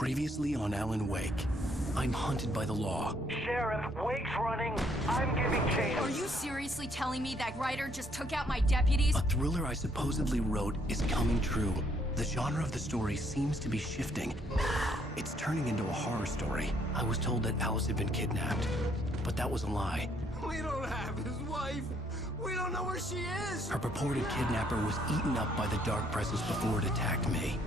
Previously on Alan Wake, I'm hunted by the law. Sheriff, Wake's running. I'm giving chase. Are you seriously telling me that writer just took out my deputies? A thriller I supposedly wrote is coming true. The genre of the story seems to be shifting. It's turning into a horror story. I was told that Alice had been kidnapped, but that was a lie. We don't have his wife. We don't know where she is. Her purported kidnapper was eaten up by the dark presence before it attacked me.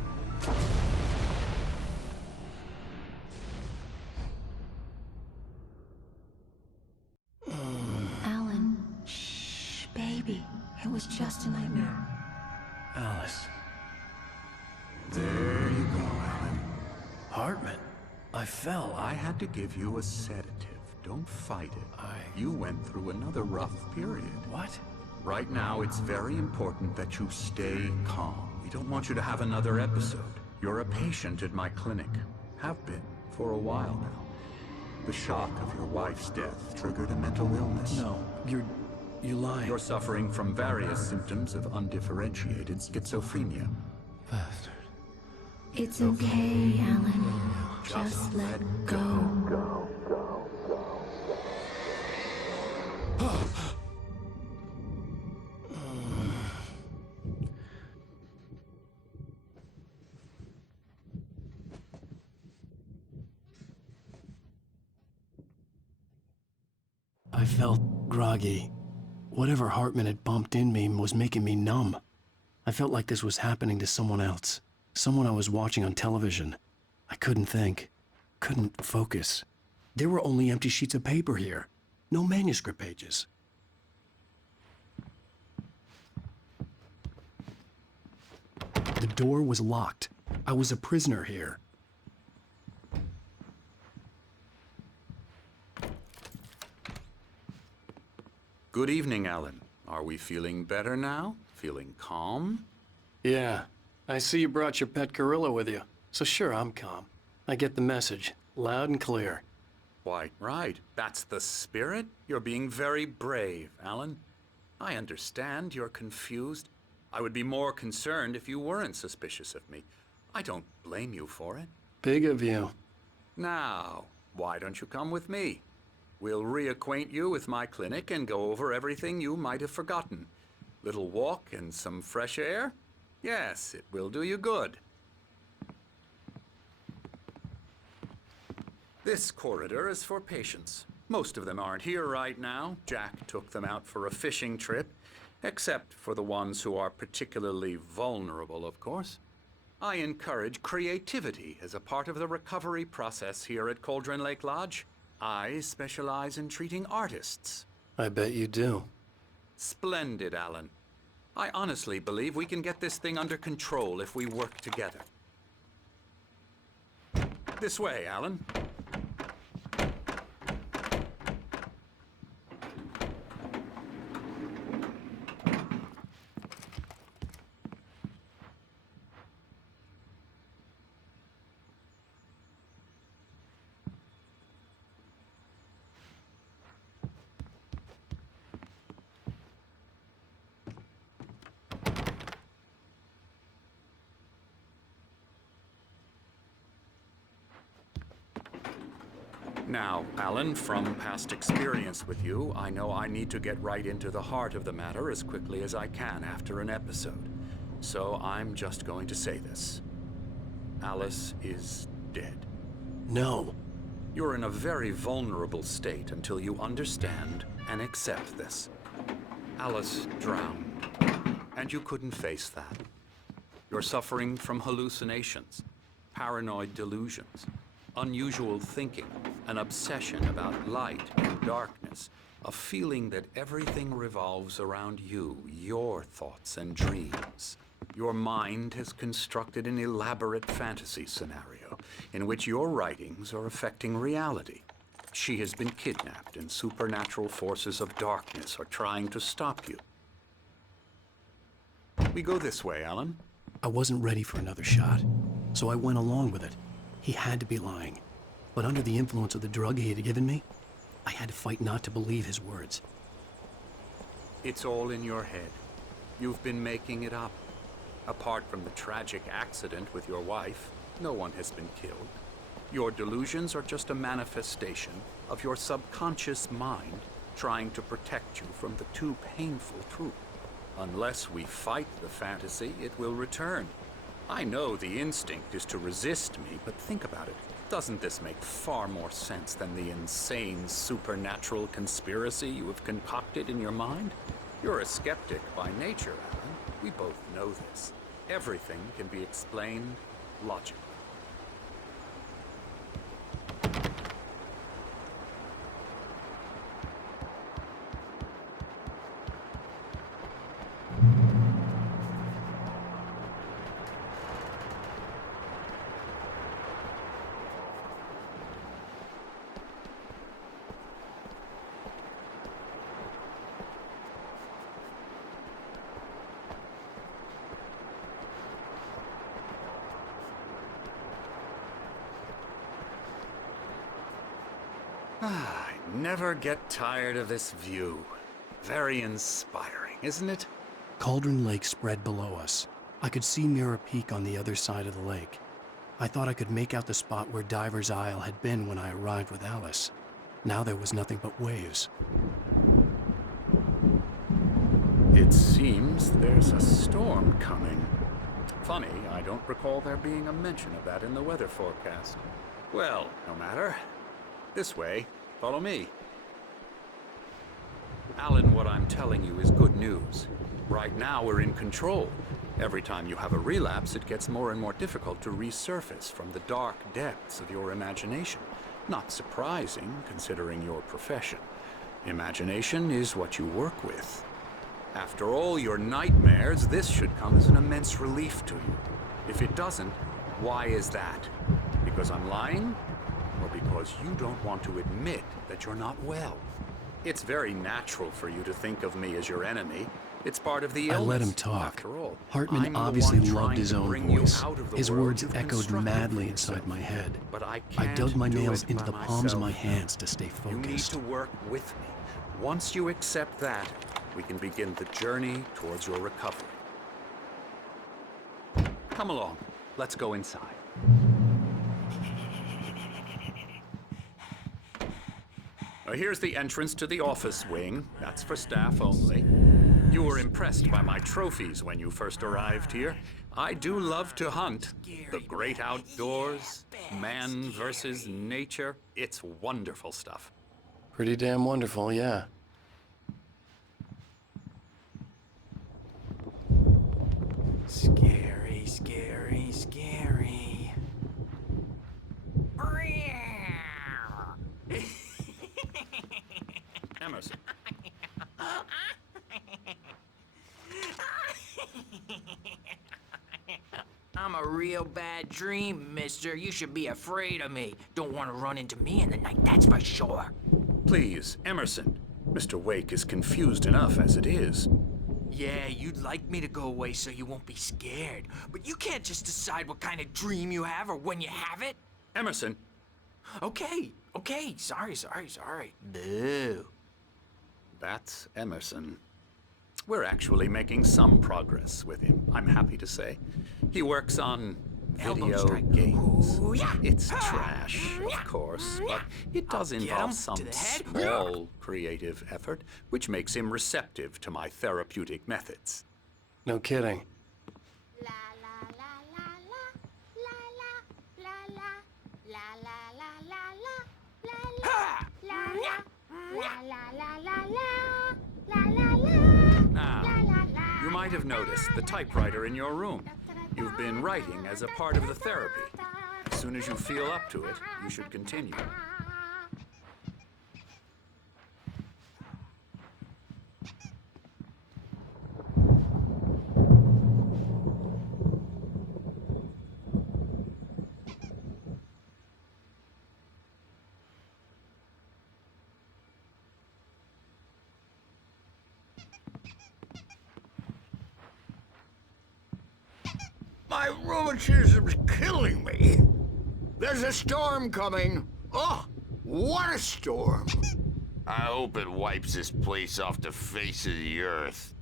Alan, shh, baby. It was just a nightmare. Alice. There you go, Alan. Hartman. I fell. I had to give you a sedative. Don't fight it. You went through another rough period. What? Right now, it's very important that you stay calm. We don't want you to have another episode. You're a patient at my clinic. Have been for a while now. The shock of your wife's death triggered a mental illness. No, you're lying. You're suffering from various symptoms of undifferentiated schizophrenia. Bastard. It's okay, Alan. Just let go. I felt groggy. Whatever Hartman had bumped in me was making me numb. I felt like this was happening to someone else. Someone I was watching on television. I couldn't think. Couldn't focus. There were only empty sheets of paper here. No manuscript pages. The door was locked. I was a prisoner here. Good evening, Alan. Are we feeling better now? Feeling calm? Yeah. I see you brought your pet gorilla with you. So sure, I'm calm. I get the message. Loud and clear. Why, right. That's the spirit. You're being very brave, Alan. I understand you're confused. I would be more concerned if you weren't suspicious of me. I don't blame you for it. Big of you. Now, why don't you come with me? We'll reacquaint you with my clinic and go over everything you might have forgotten. Little walk and some fresh air? Yes, it will do you good. This corridor is for patients. Most of them aren't here right now. Jack took them out for a fishing trip, except for the ones who are particularly vulnerable, of course. I encourage creativity as a part of the recovery process here at Cauldron Lake Lodge. I specialize in treating artists. I bet you do. Splendid, Alan. I honestly believe we can get this thing under control if we work together. This way, Alan. Now, Alan, from past experience with you, I know I need to get right into the heart of the matter as quickly as I can after an episode. So I'm just going to say this. Alice is dead. No. You're in a very vulnerable state until you understand and accept this. Alice drowned, and you couldn't face that. You're suffering from hallucinations, paranoid delusions, unusual thinking, an obsession about light and darkness, a feeling that everything revolves around you, your thoughts and dreams. Your mind has constructed an elaborate fantasy scenario in which your writings are affecting reality. She has been kidnapped and supernatural forces of darkness are trying to stop you. We go this way, Alan. I wasn't ready for another shot, so I went along with it. He had to be lying. But under the influence of the drug he had given me, I had to fight not to believe his words. It's all in your head. You've been making it up. Apart from the tragic accident with your wife, no one has been killed. Your delusions are just a manifestation of your subconscious mind trying to protect you from the too painful truth. Unless we fight the fantasy, it will return. I know the instinct is to resist me, but think about it. Doesn't this make far more sense than the insane supernatural conspiracy you have concocted in your mind? You're a skeptic by nature, Alan. We both know this. Everything can be explained logically. I never get tired of this view. Very inspiring, isn't it? Cauldron Lake spread below us. I could see Mirror Peak on the other side of the lake. I thought I could make out the spot where Diver's Isle had been when I arrived with Alice. Now there was nothing but waves. It seems there's a storm coming. Funny, I don't recall there being a mention of that in the weather forecast. Well, no matter. This way. Follow me. Alan, what I'm telling you is good news. Right now, we're in control. Every time you have a relapse, it gets more and more difficult to resurface from the dark depths of your imagination. Not surprising, considering your profession. Imagination is what you work with. After all your nightmares, this should come as an immense relief to you. If it doesn't, why is that? Because I'm lying? Or because you don't want to admit that you're not well? It's very natural for you to think of me as your enemy. It's part of the illness. I let him talk. After all, Hartman I'm the obviously one loved trying his to own bring you voice. out of the His world words you've echoed constructed madly for inside yourself. my head. But I I can't dug my do nails it into by the palms of my myself. hands to stay You need focused. to work with me. Once you accept that, we can begin the journey towards your recovery. Come along. Let's go inside. Here's the entrance to the office wing. That's for staff only. You were impressed by my trophies when you first arrived here. I do love to hunt. The great outdoors, man versus nature. It's wonderful stuff. Pretty damn wonderful, yeah. Scary, scary, scary. Emerson. I'm a real bad dream, mister. You should be afraid of me. Don't want to run into me in the night, that's for sure. Please, Emerson. Mr. Wake is confused enough as it is. Yeah, you'd like me to go away so you won't be scared. But you can't just decide what kind of dream you have or when you have it. Emerson. Okay. Sorry. Boo. That's Emerson. We're actually making some progress with him, I'm happy to say. He works on Elbow video strike. games. Ooh, yeah. It's trash, of course, but it does I'll get involve him some to the head. small creative effort, which makes him receptive to my therapeutic methods. No kidding. La la la la la la la la la la la la Ha! la la la la la la la la. Now, you might have noticed the typewriter in your room. You've been writing as a part of the therapy. As soon as you feel up to it, you should continue. My rheumatism's killing me. There's a storm coming. Oh, what a storm. I hope it wipes this place off the face of the earth.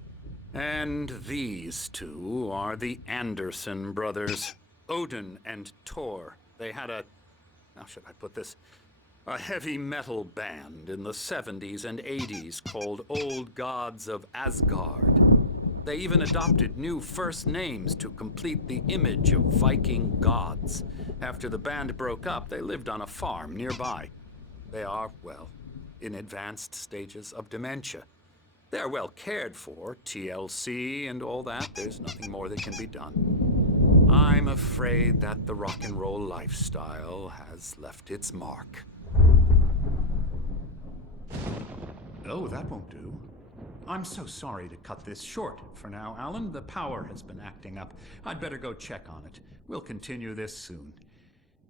And these two are the Anderson brothers, Odin and Tor. They had a how should I put this? A heavy metal band in the 70s and 80s called Old Gods of Asgard. They even adopted new first names to complete the image of Viking gods. After the band broke up, they lived on a farm nearby. They are, well, in advanced stages of dementia. They're well cared for, TLC and all that. There's nothing more that can be done. I'm afraid that the rock and roll lifestyle has left its mark. Oh, that won't do. I'm so sorry to cut this short for now, Alan. The power has been acting up. I'd better go check on it. We'll continue this soon.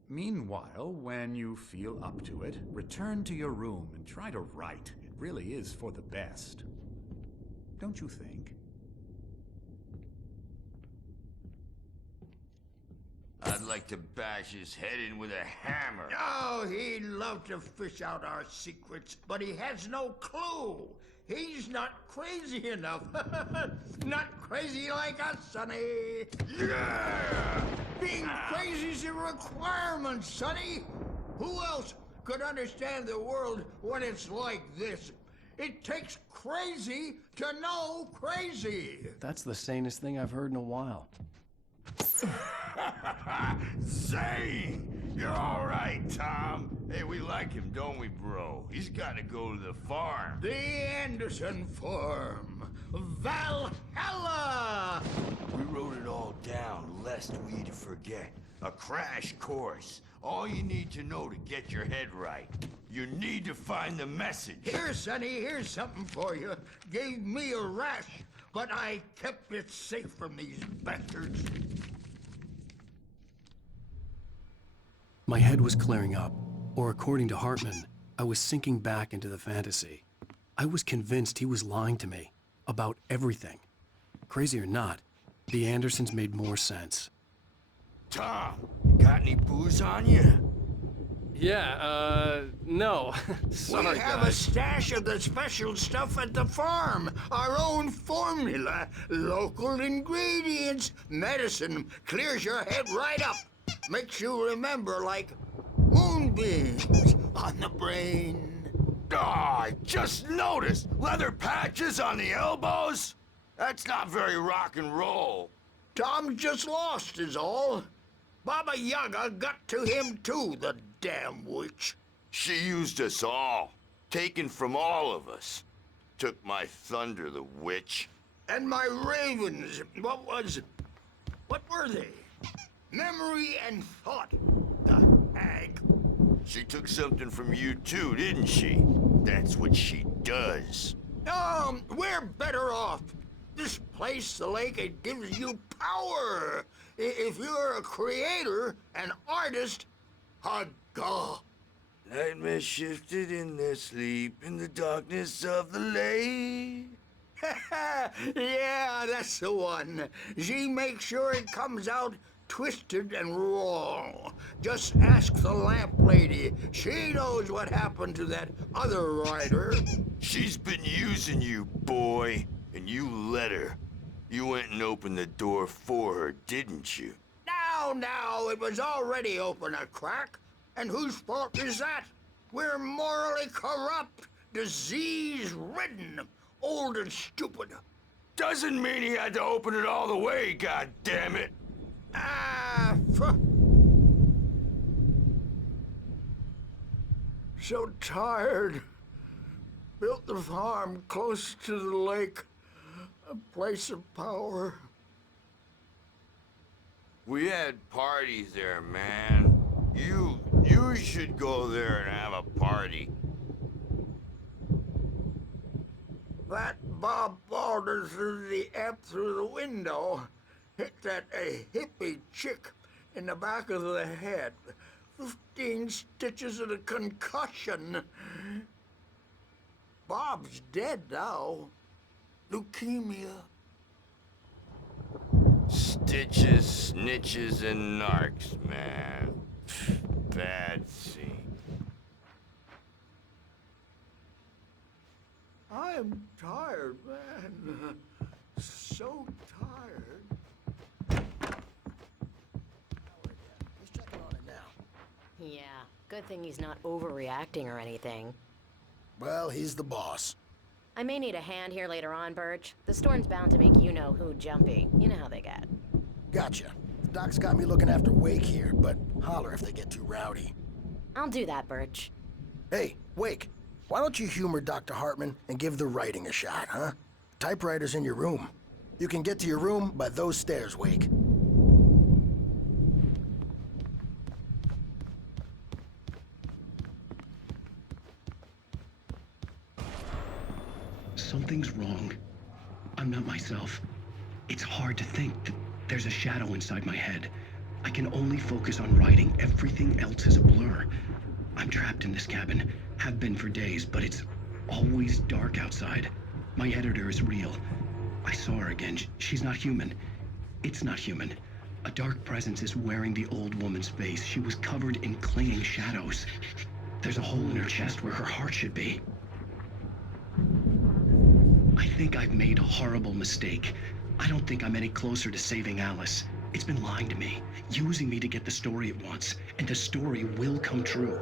Meanwhile, when you feel up to it, return to your room and try to write. It really is for the best. Don't you think? I'd like to bash his head in with a hammer. Oh, he'd love to fish out our secrets, but he has no clue. He's not crazy enough. Not crazy like us, Sonny. Yeah! Being crazy's a requirement, Sonny. Who else could understand the world when it's like this? It takes crazy to know crazy. That's the sanest thing I've heard in a while. Zane! You're all right, Tom. Hey, we like him, don't we, bro? He's got to go to the farm. The Anderson Farm. Valhalla! We wrote it all down, lest we forget. A crash course. All you need to know to get your head right. You need to find the message. Here, Sonny, here's something for you. Gave me a rash, but I kept it safe from these bastards. My head was clearing up, or according to Hartman, I was sinking back into the fantasy. I was convinced he was lying to me about everything. Crazy or not, the Andersons made more sense. Tom, got any booze on you? Yeah, no. Sorry, We have a stash of the special stuff at the farm. Our own formula. Local ingredients. Medicine clears your head right up. Makes you remember like moonbeams on the brain. Oh, I just noticed. Leather patches on the elbows? That's not very rock and roll. Tom just lost is all. Baba Yaga got to him too, the damn witch. She used us all. Taken from all of us. Took my thunder, the witch. And my ravens, what were they? Memory and thought, the hag. She took something from you too, didn't she? That's what she does. We're better off. This place, the lake, it gives you power. If you're a creator, an artist, a god. Nightmare shifted in their sleep in the darkness of the lake. Yeah, that's the one. She makes sure it comes out twisted and wrong. Just ask the lamp lady. She knows what happened to that other rider. She's been using you, boy, and you let her. You went and opened the door for her, didn't you? Now, it was already open a crack. And whose fault is that? We're morally corrupt, disease-ridden, old and stupid. Doesn't mean he had to open it all the way, goddammit. So tired. Built the farm close to the lake. A place of power. We had parties there, man. You should go there and have a party. That Bob Balder threw the amp through the window. Hit that hippie chick in the back of the head. 15 stitches and a concussion. Bob's dead now. Leukemia. Stitches, snitches, and narcs, man. Bad scene. I'm tired, man. So tired. Who's checking on it now? Yeah, Good thing he's not overreacting or anything. Well, he's the boss. I may need a hand here later on, Birch. The storm's bound to make you-know-who jumpy. You know how they get. Gotcha. The doc's got me looking after Wake here, but holler if they get too rowdy. I'll do that, Birch. Hey, Wake, why don't you humor Dr. Hartman and give the writing a shot, huh? Typewriter's in your room. You can get to your room by those stairs, Wake. Something's wrong. I'm not myself. It's hard to think that there's a shadow inside my head. I can only focus on writing. Everything else is a blur. I'm trapped in this cabin. Have been for days, but it's always dark outside. My editor is real. I saw her again. She's not human. It's not human. A dark presence is wearing the old woman's face. She was covered in clinging shadows. There's a hole in her chest where her heart should be. I think I've made a horrible mistake. I don't think I'm any closer to saving Alice. It's been lying to me, using me to get the story it wants, and the story will come true.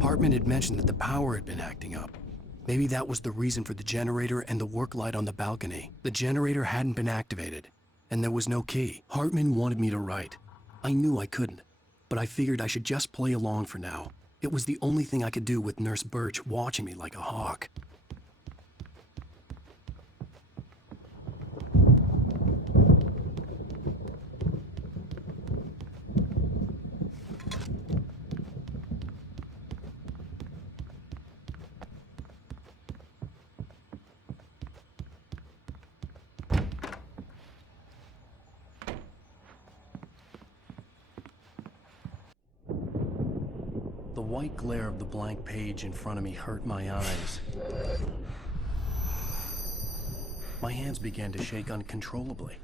Hartman had mentioned that the power had been acting up. Maybe that was the reason for the generator and the work light on the balcony. The generator hadn't been activated, and there was no key. Hartman wanted me to write. I knew I couldn't, but I figured I should just play along for now. It was the only thing I could do with Nurse Birch watching me like a hawk. The white glare of the blank page in front of me hurt my eyes. My hands began to shake uncontrollably.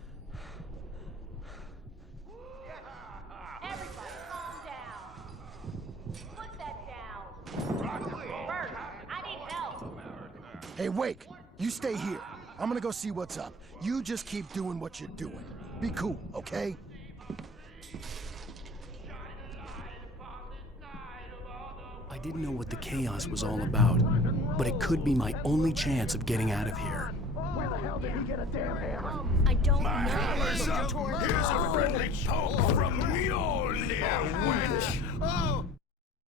Everybody, calm down. Put that down. Bert, I need help. Hey, Wake, you stay here. I'm gonna go see what's up. You just keep doing what you're doing. Be cool, okay? I didn't know what the chaos was all about, but it could be my only chance of getting out of here. Where the hell did he get a damn hammer? I don't know. Hammer's up! Here's a friendly poke from Mjolnir, wench! Oh!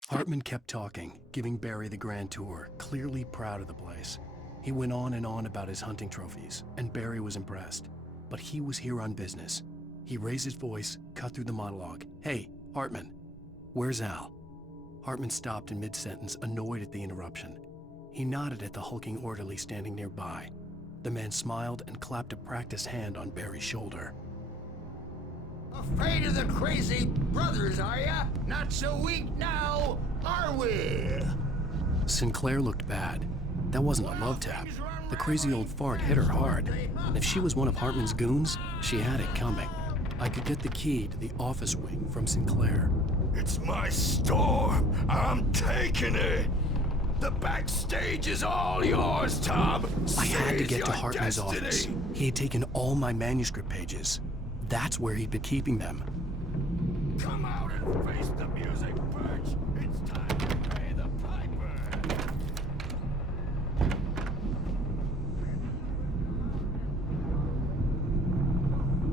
Hartman kept talking, giving Barry the grand tour, clearly proud of the place. He went on and on about his hunting trophies, and Barry was impressed. But he was here on business. He raised his voice, cut through the monologue. Hey, Hartman, where's Al? Hartman stopped in mid-sentence, annoyed at the interruption. He nodded at the hulking orderly standing nearby. The man smiled and clapped a practiced hand on Barry's shoulder. Afraid of the crazy brothers, are ya? Not so weak now, are we? Sinclair looked bad. That wasn't a love tap. The crazy old fart hit her hard, and if she was one of Hartman's goons, she had it coming. I could get the key to the office wing from Sinclair. It's my store. I'm taking it. The backstage is all yours, Tom. I had to Seize get to your Hartman's destiny. office. He had taken all my manuscript pages. That's where he'd been keeping them. Come out and face the music, Birch. It's time to pay the piper.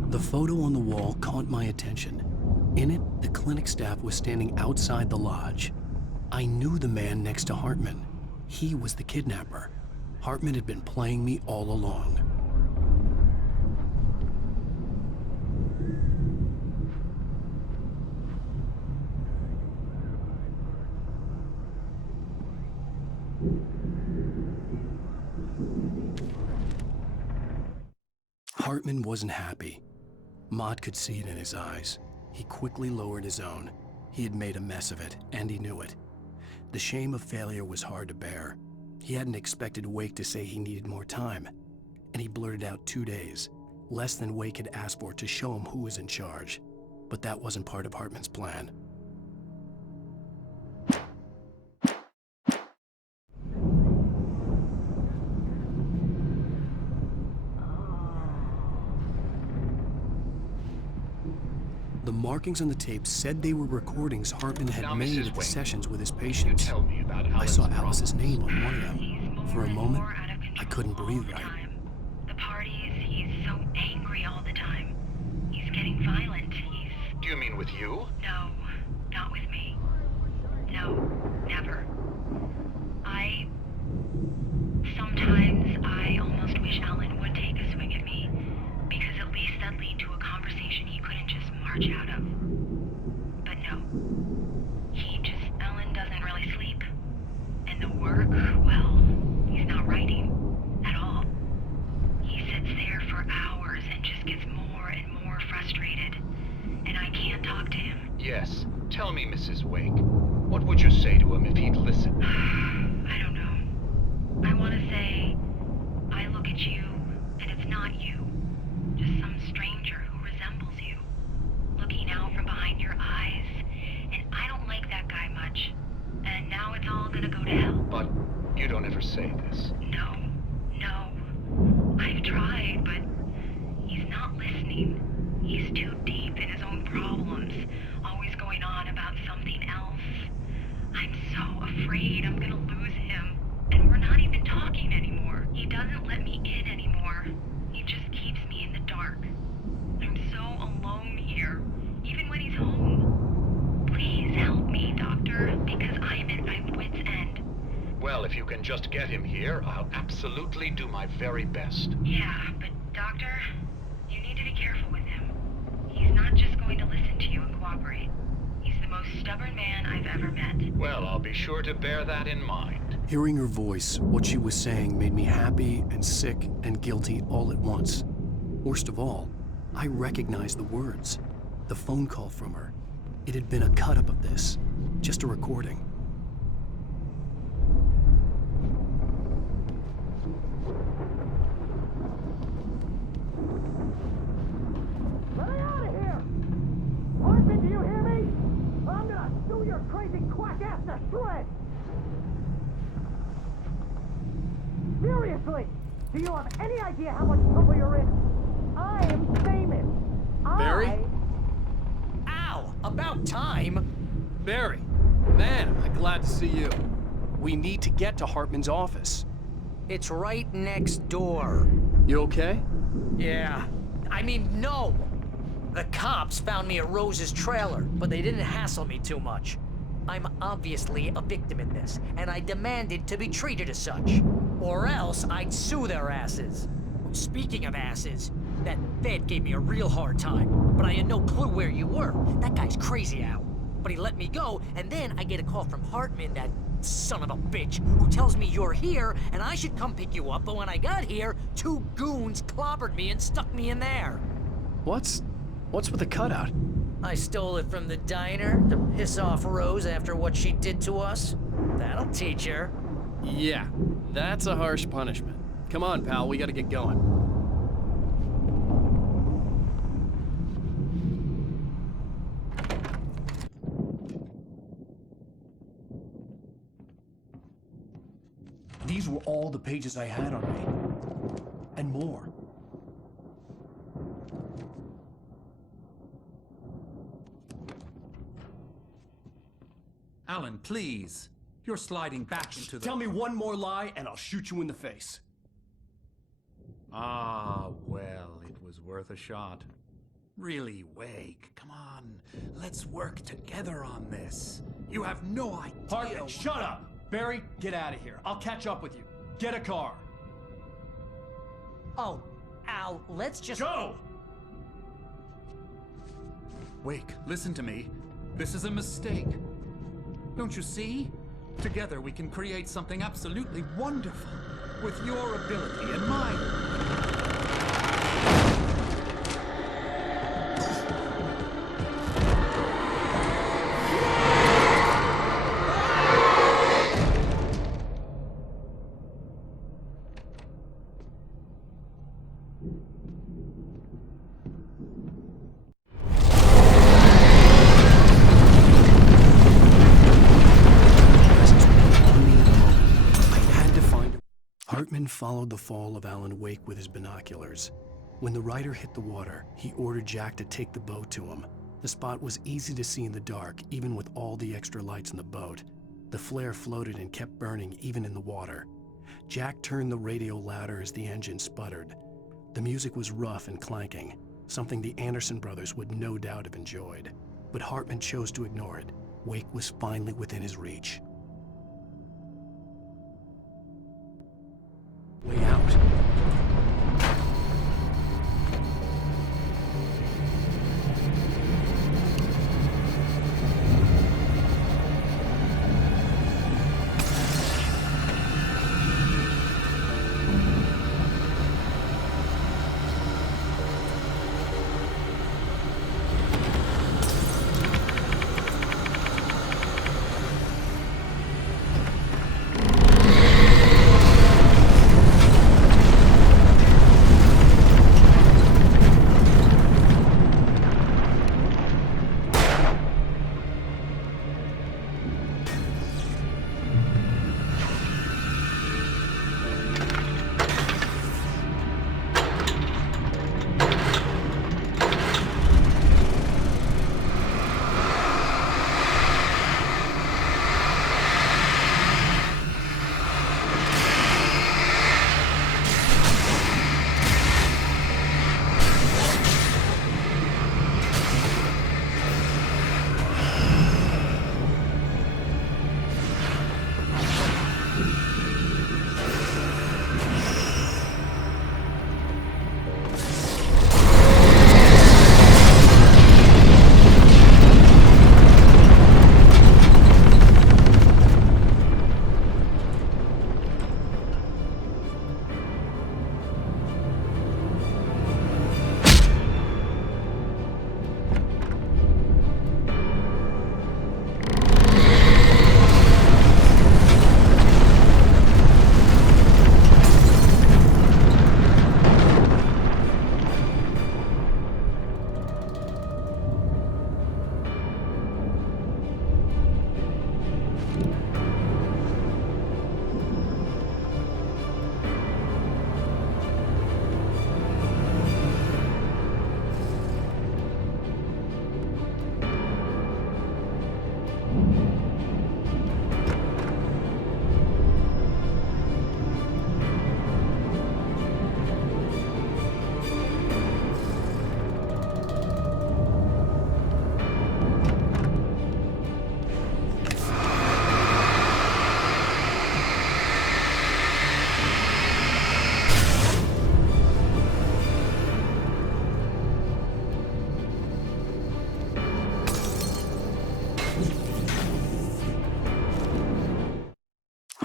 The photo on the wall caught my attention. In it, the clinic staff was standing outside the lodge. I knew the man next to Hartman. He was the kidnapper. Hartman had been playing me all along. Hartman wasn't happy. Mott could see it in his eyes. He quickly lowered his own. He had made a mess of it, and he knew it. The shame of failure was hard to bear. He hadn't expected Wake to say he needed more time, and he blurted out 2 days, less than Wake had asked for to show him who was in charge. But that wasn't part of Hartman's plan. The markings on the tape said they were recordings Hartman had made at the sessions with his patients. I saw Alice's name on one of them. For a moment, I couldn't breathe right. The parties, he's so angry all the time. He's getting violent. Do you mean with you? No, not with me. No, never. Sometimes I almost wish Alan would take a swing at me, because at least that'd lead to a conversation he couldn't just march out of. But no. Alan doesn't really sleep. And the work, well, he's not writing at all. He sits there for hours and just gets more and more frustrated. And I can't talk to him. Yes. Tell me, Mrs. Wake. What would you say to him if he'd listen? I don't know. I want to say, I look at you, and it's not you. Just some stranger who resembles you. Looking out from behind your eyes. And I don't like that guy much. And now it's all gonna go to hell. But you don't ever say this. No. I've tried, but he's not listening. He's too deep in his own problems, always going on about something else. I'm so afraid I'm gonna lose him. And we're not even talking anymore. He doesn't let me in anymore. He just keeps me in the dark. I'm so alone here, even when he's home. Please help me, Doctor, because I'm at my wit's end. Well, if you can just get him here, I'll absolutely do my very best. Yeah, but Doctor, you need to be careful with him. He's not just going to listen to you and cooperate. He's the most stubborn man I've ever met. Well, I'll be sure to bear that in mind. Hearing her voice, what she was saying made me happy and sick and guilty all at once. Worst of all, I recognized the words. The phone call from her. It had been a cut-up of this. Just a recording. Let me out of here! Hartman, do you hear me? I'm gonna sue your crazy quack ass to shreds! Seriously! Do you have any idea how much trouble you're in? I am famous! Barry? Ow! About time! Barry, man, I'm glad to see you. We need to get to Hartman's office. It's right next door. You okay? Yeah. I mean, no! The cops found me at Rose's trailer, but they didn't hassle me too much. I'm obviously a victim in this, and I demanded to be treated as such. Or else I'd sue their asses. Speaking of asses, that Fed gave me a real hard time, but I had no clue where you were. That guy's crazy, Al. But he let me go, and then I get a call from Hartman, that son of a bitch, who tells me you're here, and I should come pick you up, but when I got here, 2 goons clobbered me and stuck me in there. What's with the cutout? I stole it from the diner to piss off Rose after what she did to us. That'll teach her. Yeah, that's a harsh punishment. Come on, pal, we gotta get going. These were all the pages I had on me. And more. Alan, please. You're sliding back into the... Tell me one more lie and I'll shoot you in the face. Ah, well, it was worth a shot. Really, Wake, come on. Let's work together on this. You have no idea... Hartman, shut up! Barry, get out of here. I'll catch up with you. Get a car. Oh, Al, let's just... Go! Wake, listen to me. This is a mistake. Don't you see? Together we can create something absolutely wonderful. With your ability and mine. followed the fall of Alan Wake with his binoculars. When the rider hit the water, he ordered Jack to take the boat to him. The spot was easy to see in the dark, even with all the extra lights in the boat. The flare floated and kept burning even in the water. Jack turned the radio louder as the engine sputtered. The music was rough and clanking, something the Anderson brothers would no doubt have enjoyed. But Hartman chose to ignore it. Wake was finally within his reach. Way out.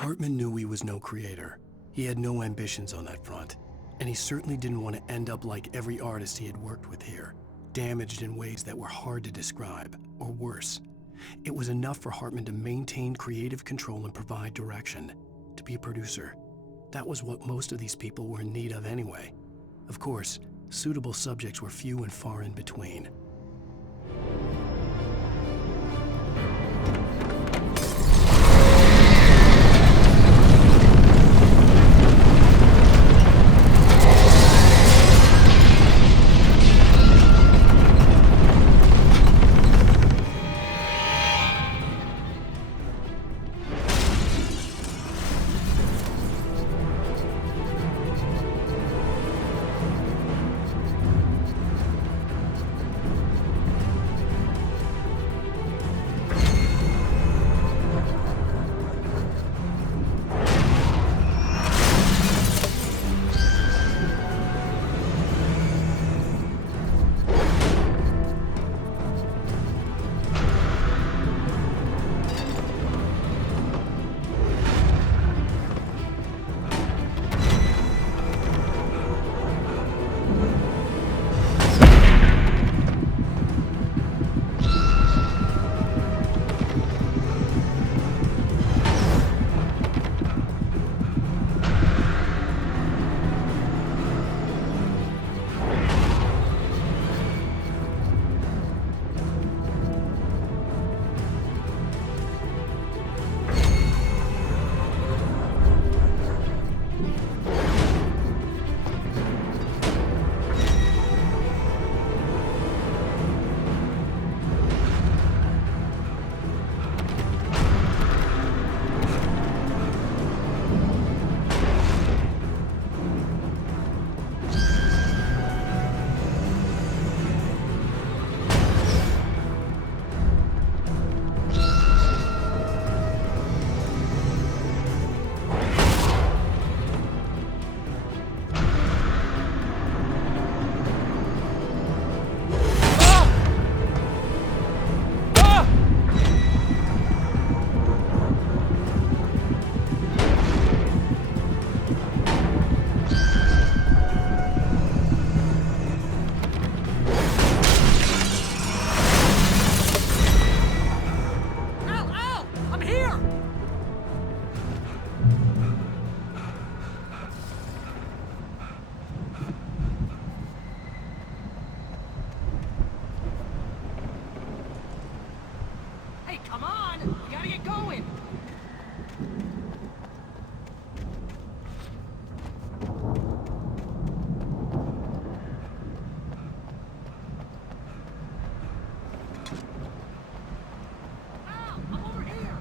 Hartman knew he was no creator. He had no ambitions on that front, and he certainly didn't want to end up like every artist he had worked with here, damaged in ways that were hard to describe, or worse. It was enough for Hartman to maintain creative control and provide direction, to be a producer. That was what most of these people were in need of anyway. Of course, suitable subjects were few and far in between. Get going! Al, I'm over here!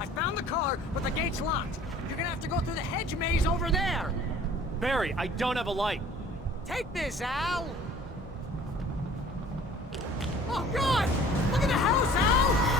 I found the car, but the gate's locked. You're gonna have to go through the hedge maze over there. Barry, I don't have a light. Take this, Al! Oh, God! Look at the house, Al!